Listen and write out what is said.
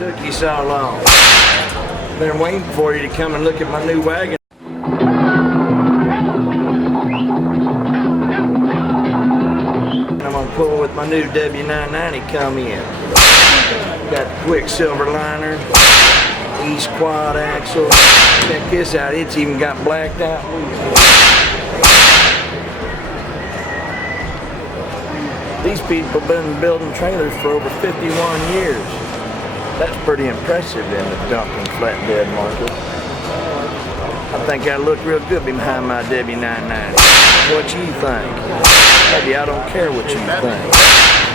took you so long? Been waiting for you to come and look at my new wagon. I'm gonna pull with my new W990 come in. Got the Quicksilver liner, East quad axle. Check this out, it's even got blacked out wheels. These people have been building trailers for over 51 years. That's pretty impressive in the dumping flatbed market. I think I look real good behind my W990. What you think? Maybe I don't care what you think.